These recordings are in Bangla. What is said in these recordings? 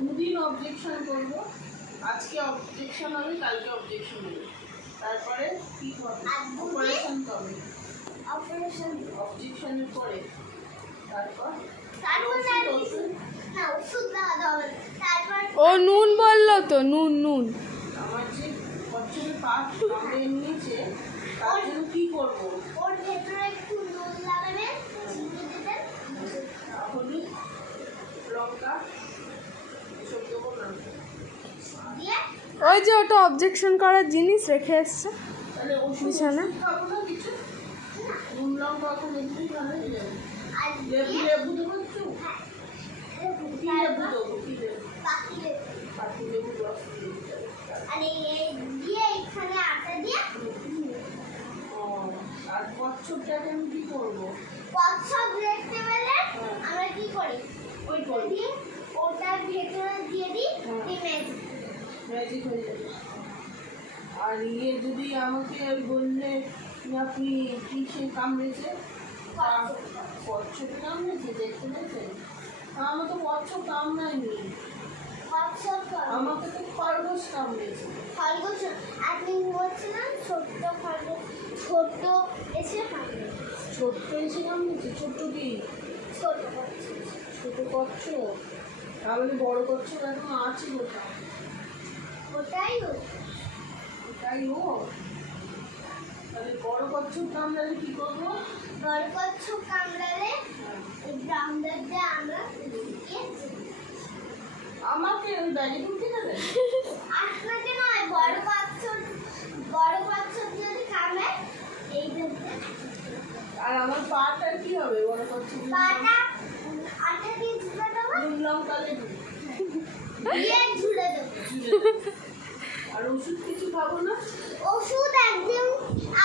দুদিন অবজেকশন করবো, আজকে অবজেকশন হবে, কালকে অবজেকশন হবে, তারপরে কি হবে, অপারেশন হবে, অবজেকশনের পরে ও নুন বললো তো, নুন নুন আমার যে বছরের পাঁচ কামড়ে নিয়েছে তার জন্য কি করবো? ওর ভেতরে একটু নুন লাগাবে, চিনি দেবেন, হলুদ, লঙ্কা এসব দেবো না। দিয়ে ওই যে ওটা অবজেকশন করার জিনিস রেখে এসছে তাহলে ওষুধ বিছানা। খাবো না কিছু, নুন লঙ্কা এখন এমনি ভালো হয়ে যাবে। আর লেবু লেবু দেবো একটু, কি লেবু দেবো, কি লেবু? বাকি দেবে। পাতি লেবু রস দিয়ে দিতে হবে। আর এই দিয়ে এখানে আটা দিয়ে ও, আর কচ্ছপটাকে আমি কি করবো? কচ্ছপ দেখতে পেলে আমরা কি করি, ওই করবো, দিয়ে ওটার ভেতরে দিয়ে দিই, হ্যাঁ। দিয়ে ম্যাজিক। ম্যাজিক হয়ে যাবে। আর যদি আমাকে ওই বললে আপনি কি সে কামড়েছে, কচ্ছপে কামড়েছে, দেখতে পেয়েছেন? আমার তো কচ্ছপ কামড়ায়নি, কচ্ছপ আমাকে তো খরগোশ কামড়েছে। খরগোশ আপনি বলছিলেন ছোট্ট খরগোশ, ছোট্ট এসে কামড়ে, ছোট্ট এসে কামড়েছে, ছোট্ট কি? ছোট কচ্ছপ। ছোট কচ্ছপ, তাহলে বড় কচ্ছপ এখন আছে কোথাও? ওটাই তাই ও, তাহলে বড় কচ্ছপ কামড়ালে কি করবো? বড় কচ্ছপ কামড়ালে এই ব্রাউনদের দিয়ে আমরা আমাকে ওই ব্যাগে ঢুকে দেবে? আপনাকে নয়, বড় কচ্ছপ যদি কামড়ায় এই ধরতে আর আমার পাটা কি হবে বড় কচ্ছপ? পাটা আঠা দিয়ে ঝুলে দেবো, নুন লঙ্কা লেবু দিয়ে ঝুলে দেবো। আর ওষুধ কিছু খাবো না? ওষুধ একদিন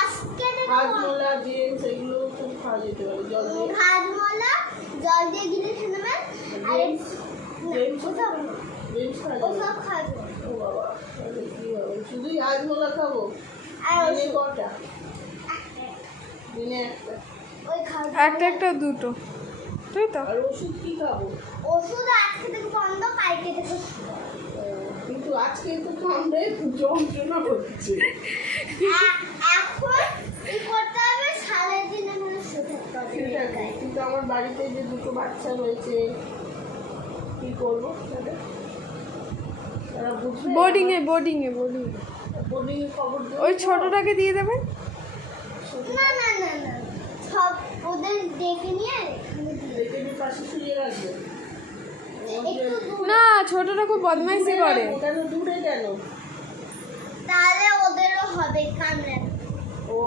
আজকে হাজমোলা দিয়ে সেগুলো সব খাওয়া যেতে পারে, জল দিয়ে। হাজমোলা জল দিয়ে গিলে খেয়ে নেবেন, আর বেঞ্চ খাওয়া যাবে? ওসব খাবো। ও বাবা, তাহলে কি হবে? শুধুই হাজমোলা খাবো? আর দিনে ওষুধ কটা? দিনে একটা। ওই খাবো। একটা একটা দুটো, তাই তো। আর ওষুধ কি খাবো? ওষুধ আজকে থেকে বন্ধ, কালকে থেকে শুরু। কিন্তু আজকে তো কামড়ে যন্ত্রণা হচ্ছে। এখন কি করতে হবে, সারাদিন আমরা শুয়ে থাকতে হবে। ঠিক আছে, কিন্তু আমার বাড়িতে যে দুটো বাচ্চা রয়েছে কি করবো তাদের? তারা বুঝবে? বোর্ডিং এ বোর্ডিং এ খবর দেবো। ওই ছোটটাকে দিয়ে দেবেন। না না না না, সব ওদের ডেকে নিয়ে এখানে দিয়ে দেখে দিয়ে পাশে শুয়ে রাখবে। একটু দূরে, না, ছোটটা খুব বদমাইশি করে। কেন দূরে কেন? তাহলে ওদেরও হবে কামড়ে। ও,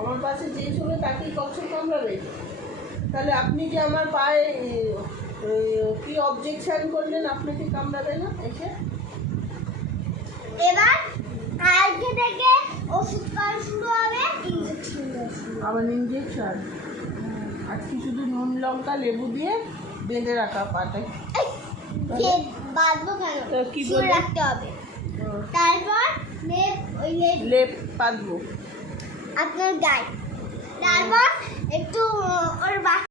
আমার পাশে যে শুনে তাকেই কচ্ছপ কামড়াবে? তাহলে আপনি যে আমার পায়ে কি অবজেকশন করলেন, আপনাকে কামড়াবে না এসে? এবার কালকে থেকে ওষুধ খাওয়া শুরু হবে, ইনজেকশন দেওয়া শুরু হবে। আবার ইঞ্জেকশন? আজকে শুধু নুন লঙ্কা লেবু দিয়ে বেঁধে রাখা পাটায়। যে বাঁধবো কেন, তা কি শুয়ে বলবো? রাখতে হবে। তারপর ওই লেপ পাতবো। আপনার গায়ে, তারপর একটু ওর